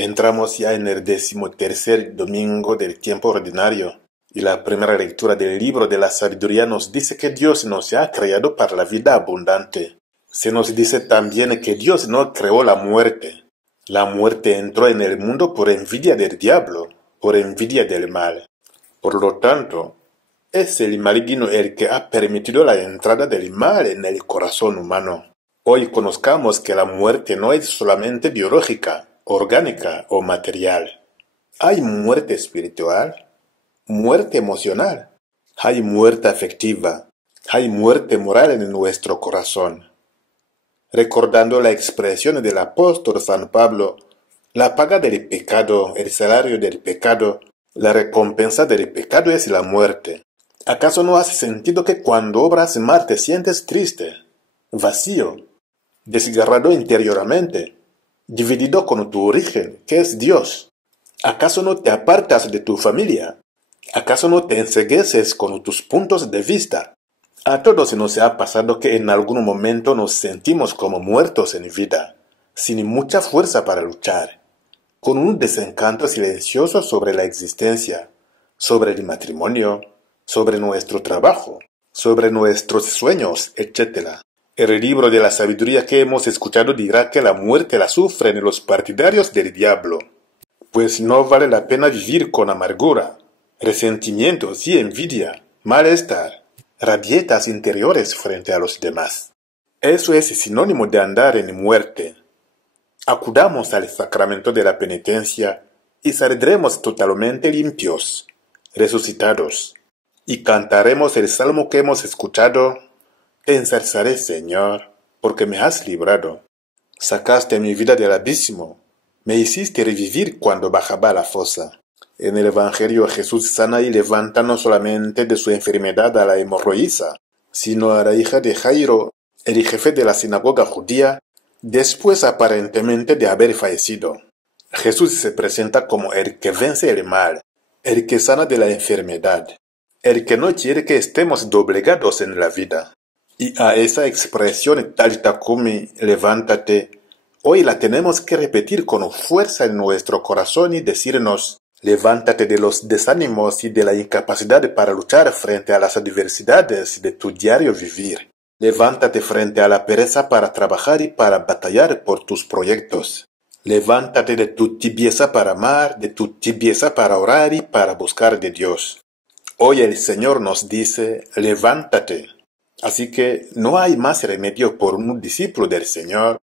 Entramos ya en el 13º domingo del tiempo ordinario y la primera lectura del libro de la sabiduría nos dice que Dios nos ha creado para la vida abundante. Se nos dice también que Dios no creó la muerte. La muerte entró en el mundo por envidia del diablo, por envidia del mal. Por lo tanto, es el maligno el que ha permitido la entrada del mal en el corazón humano. Hoy conozcamos que la muerte no es solamente biológica, orgánica o material. Hay muerte espiritual, muerte emocional, hay muerte afectiva, hay muerte moral en nuestro corazón. Recordando la expresión del apóstol San Pablo, la paga del pecado, el salario del pecado, la recompensa del pecado es la muerte. ¿Acaso no hace sentido que cuando obras mal te sientes triste, vacío, desgarrado interiormente, dividido con tu origen, que es Dios? ¿Acaso no te apartas de tu familia? ¿Acaso no te encegueces con tus puntos de vista? A todos nos ha pasado que en algún momento nos sentimos como muertos en vida, sin mucha fuerza para luchar, con un desencanto silencioso sobre la existencia, sobre el matrimonio, sobre nuestro trabajo, sobre nuestros sueños, etc. El libro de la sabiduría que hemos escuchado dirá que la muerte la sufren los partidarios del diablo, pues no vale la pena vivir con amargura, resentimientos y envidia, malestar, rabietas interiores frente a los demás. Eso es sinónimo de andar en muerte. Acudamos al sacramento de la penitencia y saldremos totalmente limpios, resucitados, y cantaremos el salmo que hemos escuchado: Te ensalzaré, Señor, porque me has librado. Sacaste mi vida del abismo, me hiciste revivir cuando bajaba a la fosa. En el Evangelio Jesús sana y levanta no solamente de su enfermedad a la hemorroísa, sino a la hija de Jairo, el jefe de la sinagoga judía, después aparentemente de haber fallecido. Jesús se presenta como el que vence el mal, el que sana de la enfermedad, el que no quiere que estemos doblegados en la vida. Y a esa expresión Talita Cumi, levántate, hoy la tenemos que repetir con fuerza en nuestro corazón y decirnos: levántate de los desánimos y de la incapacidad para luchar frente a las adversidades de tu diario vivir. Levántate frente a la pereza para trabajar y para batallar por tus proyectos. Levántate de tu tibieza para amar, de tu tibieza para orar y para buscar de Dios. Hoy el Señor nos dice: levántate. Así que no hay más remedio por un discípulo del Señor,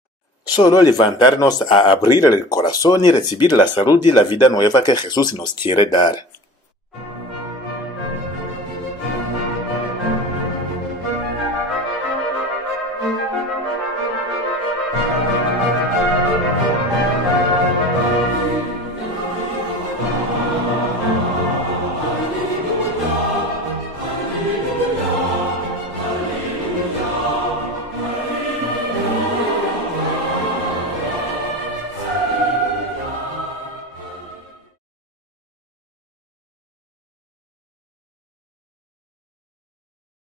solo levantarnos a abrir el corazón y recibir la salud y la vida nueva que Jesús nos quiere dar.